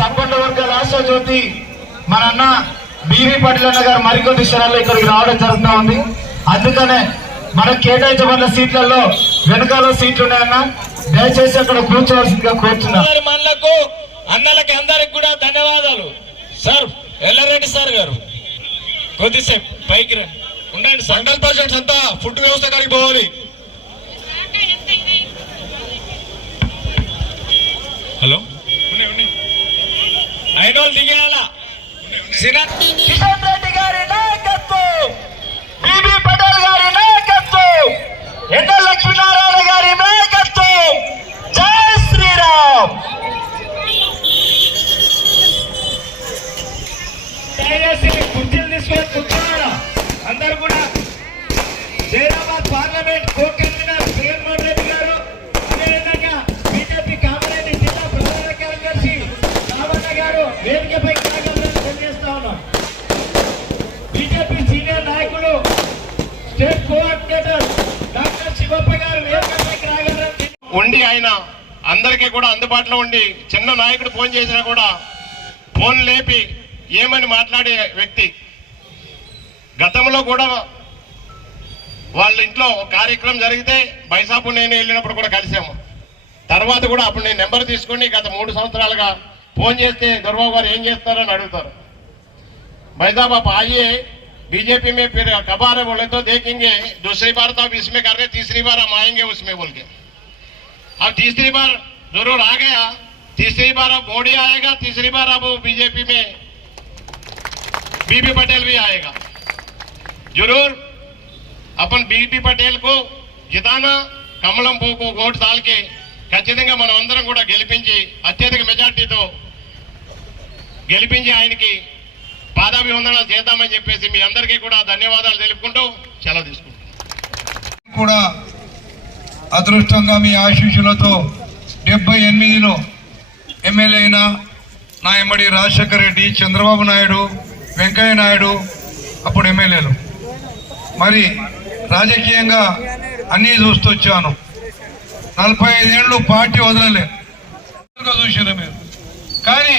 సంపన్న వర్గాల ఆశాజ్యోతి మన అన్న బీవీ పాటిల్ అన్న గారు మరికొద్ది క్షణాల్లో ఇక్కడికి రావడం జరుగుతూ ఉంది. అందుకనే మనకు కేటాయించబడిన సీట్లలో వెనకాల సీట్లు ఉన్నాయన్న, దయచేసి అక్కడ కూర్చోవలసిందిగా కోరుతున్నాను. మనలకు అన్నలకి అందరికి కూడా ధన్యవాదాలు. సార్ ఎల్లారెడ్డి సార్ గారు కొద్దిసేపు పైకి ఉండండి. సంకల్ప పేషెంట్స్ అంతా ఫుడ్ వ్యవస్థ కాడికి పోవాలి. హలో అయిన వాళ్ళు దిగేయాలా? కిషన్ రెడ్డి గారి నాయకత్వం, బీబీ పటేల్ గారి నాయకత్వం, ఎండ లక్ష్మీనారాయణ గారి నాయకత్వం. జై శ్రీరామ్. దయచేసి కుర్చీలు తీసుకొని కూర్చోవాలా అందరూ కూడా. Zaheerabad parliament co convener Jaganmohan Reddy గారు, అదేవిధంగా బీజేపీ కామారెడ్డి జిల్లా ప్రధాన కార్యదర్శి రామన్న గారు వేదికపై పనిచేస్తా ఉన్నారు. బీజేపీ సీనియర్ నాయకులు స్టేట్ కోఆర్డినేటర్ డాక్టర్ శివప్ప గారు వేదికపైకి రాగలరు. ఉండి ఆయన అందరికీ కూడా అందుబాటులో ఉండి చిన్న నాయకుడు ఫోన్ చేసినా కూడా ఫోన్ లేపి ఏమని మాట్లాడే వ్యక్తి. గతంలో కూడా వాళ్ళ ఇంట్లో కార్యక్రమం జరిగితే బైసాపు నేను వెళ్ళినప్పుడు కూడా కలిసాము. తర్వాత కూడా అప్పుడు నేను నెంబర్ తీసుకుని గత 3 సంవత్సరాలుగా ఫోన్ చేస్తే దొరబాబు గారు ఏం చేస్తారని అడుగుతారు. भाई साहब आप आइए, बीजेपी में फिर कबार है बोले तो देखेंगे, दूसरी बार तो आप इसमें कर रहे, तीसरी बार हम आएंगे उसमें बोल के. अब तीसरी बार जरूर आ गया, तीसरी बार अब मोदी आएगा, तीसरी बार अब बीजेपी में बीबी पटेल भी आएगा. जरूर अपन बीबी पटेल को जिताना, कमलम को वोट डाल के ఖచ్చితంగా మనం అందరం కూడా గెలిపించి అత్యధిక మెజార్టీతో గెలిపించి ఆయనకి పాదాభివందనాలు చేద్దామని చెప్పేసి మీ అందరికీ కూడా ధన్యవాదాలు తెలుపుకుంటూ సెలవు తీసుకుంటాం. కూడా అదృష్టంగా మీ ఆశీస్సులతో 78లో ఎమ్మెల్యే అయిన నా ఎమ్మడి రాజశేఖర రెడ్డి, చంద్రబాబు నాయుడు, వెంకయ్య నాయుడు అప్పుడు ఎమ్మెల్యేలు. మరి రాజకీయంగా అన్నీ చూస్తూ వచ్చాను. 45 ఏళ్ళు పార్టీ వదలలే చూసారు మీరు. కానీ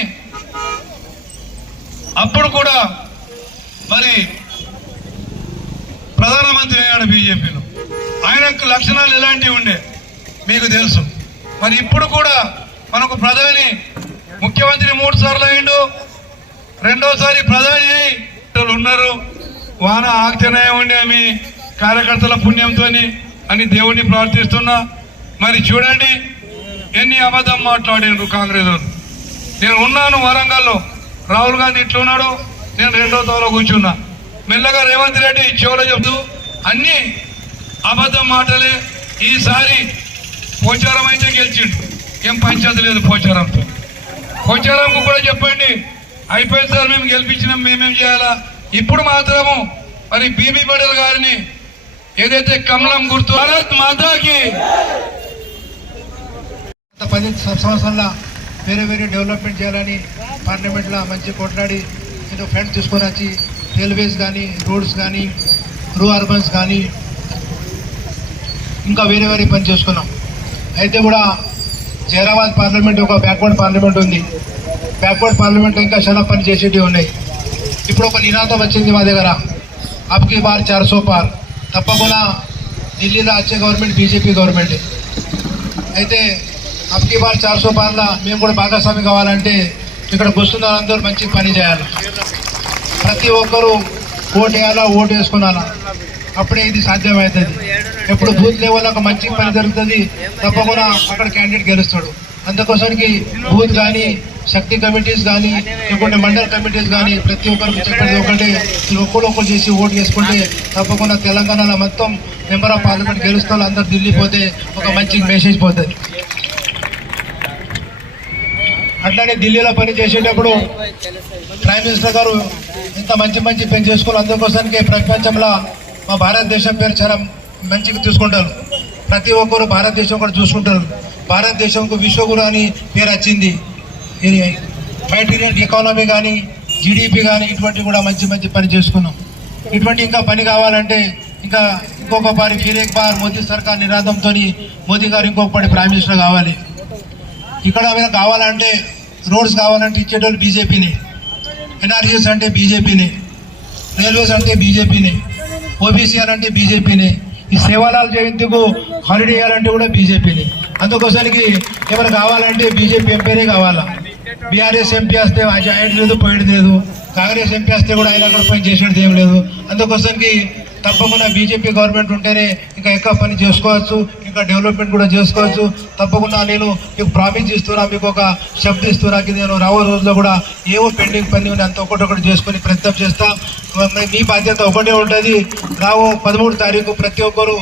అప్పుడు కూడా మరి ప్రధానమంత్రి అయ్యాడు బీజేపీలో. ఆయనకు లక్షణాలు ఎలాంటివి ఉండే మీకు తెలుసు. మరి ఇప్పుడు కూడా మనకు ప్రధాని ముఖ్యమంత్రి 3 సార్లు అయిండు, రెండోసారి ప్రధాని ఉన్నారు. వాన ఆగ్తేనే ఉండే మీ కార్యకర్తల పుణ్యంతో అని దేవుణ్ణి ప్రార్థిస్తున్నా. మరి చూడండి ఎన్ని అబద్ధం మాట్లాడారు కాంగ్రెస్ వాళ్ళు. నేను ఉన్నాను వరంగల్లో, రాహుల్ గాంధీ ఇట్లా ఉన్నాడు, నేను 2వ తోలో కూర్చున్నా. మెల్లగా రేవంత్ రెడ్డి చెవులో చెప్తూ అన్ని అబద్ధం మాటలే. ఈసారి పోచారం అయితే గెలిచిండు, ఏం పంచాయతీ లేదు పోచారంతో. పోచారంకు కూడా చెప్పండి, అయిపోయింది సార్, మేము గెలిపించినాం, మేమేం చేయాలా. ఇప్పుడు మాత్రము మరి బీబీ పటేల్ గారిని ఏదైతే కమలం గుర్తు భారత్ మాతాకి 10 సంవత్సరాల వేరే డెవలప్మెంట్ చేయాలని పార్లమెంట్లో మంచి కొట్లాడి ఏదో ఫండ్ తీసుకొని వచ్చి రైల్వేస్ కానీ, రోడ్స్ కానీ, అర్బన్స్ కానీ ఇంకా వేరే పని చేసుకున్నాం. అయితే కూడా జైరాబాద్ పార్లమెంట్ ఒక బ్యాక్వర్డ్ పార్లమెంట్ ఉంది. బ్యాక్వర్డ్ పార్లమెంట్లో ఇంకా చాలా పని చేసేటివి ఉన్నాయి. ఇప్పుడు ఒక నినాదం వచ్చింది మా దగ్గర, అబ్కి బార్ 400 పార్. తప్పకుండా ఢిల్లీలో వచ్చే గవర్నమెంట్ బీజేపీ గవర్నమెంట్. అయితే అబ్కి బార్ 400 పార్ల మేము కూడా భాగస్వామి కావాలంటే ఇక్కడ వస్తున్న వాళ్ళందరూ మంచి పని చేయాలి. ప్రతి ఒక్కరూ ఓటు వేయాలా, ఓటు వేసుకున్నాలా, అప్పుడే ఇది సాధ్యమవుతుంది. ఎప్పుడు బూత్ లెవెల్ ఒక మంచి పని జరుగుతుంది, తప్పకుండా అక్కడ క్యాండిడేట్ గెలుస్తాడు. అందుకోసానికి బూత్ కానీ, శక్తి కమిటీస్ కానీ, లేకుంటే మండల కమిటీస్ కానీ ప్రతి ఒక్కరికి చెప్పేది ఒకటే, ఒక్కరు చేసి ఓటు వేసుకుంటే తప్పకుండా తెలంగాణలో మొత్తం మెంబర్ ఆఫ్ పార్లమెంట్ గెలుస్తారు. అందరు ఢిల్లీ పోతే ఒక మంచి మెసేజ్ పోతుంది. అట్లానే ఢిల్లీలో పని చేసేటప్పుడు ప్రైమ్ మినిస్టర్ గారు ఇంత మంచి పని చేసుకోవాలి. అందుకోసానికి ప్రపంచంలో మా భారతదేశం పేరు చాలా మంచిగా చూసుకుంటారు. ప్రతి ఒక్కరు భారతదేశం కూడా చూసుకుంటారు. భారతదేశంకు విశ్వగురు అని పేరు వచ్చింది. మెటీరియల్ ఎకానమీ కానీ, జీడిపి కానీ ఇటువంటి కూడా మంచి పని చేసుకున్నాం. ఇటువంటి ఇంకా పని కావాలంటే ఇంకా ఇంకొక పారి ఫిర్ ఏక్ బార్ మోదీ సర్కార్ నినాదంతో మోదీ గారు ఇంకొక పారి ప్రైమ్ మినిస్టర్ కావాలి. ఇక్కడ కావాలంటే రోడ్స్ కావాలంటే ఇచ్చేటోళ్ళు బీజేపీని, ఎన్ఆర్జీఎస్ అంటే బీజేపీని, రైల్వేస్ అంటే బీజేపీని, ఓబీసీ అని అంటే బీజేపీని, ఈ సేవాలాల్ జయంతికు హాలిడే ఇవ్వాలంటే కూడా బీజేపీని. అందుకోసానికి ఎవరు కావాలంటే బీజేపీ ఎంపీనే కావాలా. బీఆర్ఎస్ ఎంపీ వస్తే జాయింట్ లేదు, పోయేది లేదు. కాంగ్రెస్ ఎంపీ వస్తే కూడా ఆయన అక్కడ పని చేసేది ఏం లేదు. అందుకోసానికి తప్పకుండా బీజేపీ గవర్నమెంట్ ఉంటేనే ఇంకా ఎక్కువ పని చేసుకోవచ్చు, ఇంకా డెవలప్మెంట్ కూడా చేసుకోవచ్చు. తప్పకుండా నేను మీకు ప్రామిస్ ఇస్తున్నా, మీకు ఒక శబ్ద ఇస్తున్నా, నేను రాబో రోజుల్లో కూడా ఏవో పెండింగ్ పని ఉంది అంత ఒకటొకటి చేసుకొని ప్రయత్నం చేస్తా. మీ బాధ్యత ఒకటే ఉంటుంది, రాబో 13 తారీఖు ప్రతి ఒక్కరు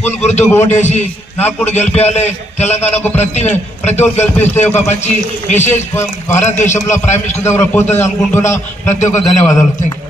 ఫుల్ గుర్తుకు ఓటేసి నాకు కూడా గెలిపించాలి. తెలంగాణకు ప్రతి ఒక్కరు గెలిపిస్తే ఒక మంచి మెసేజ్ భారతదేశంలో ప్రైమ్ మినిస్టర్ దగ్గర పోతుంది అనుకుంటున్నా. ప్రతి ఒక్కరు ధన్యవాదాలు. Thank you.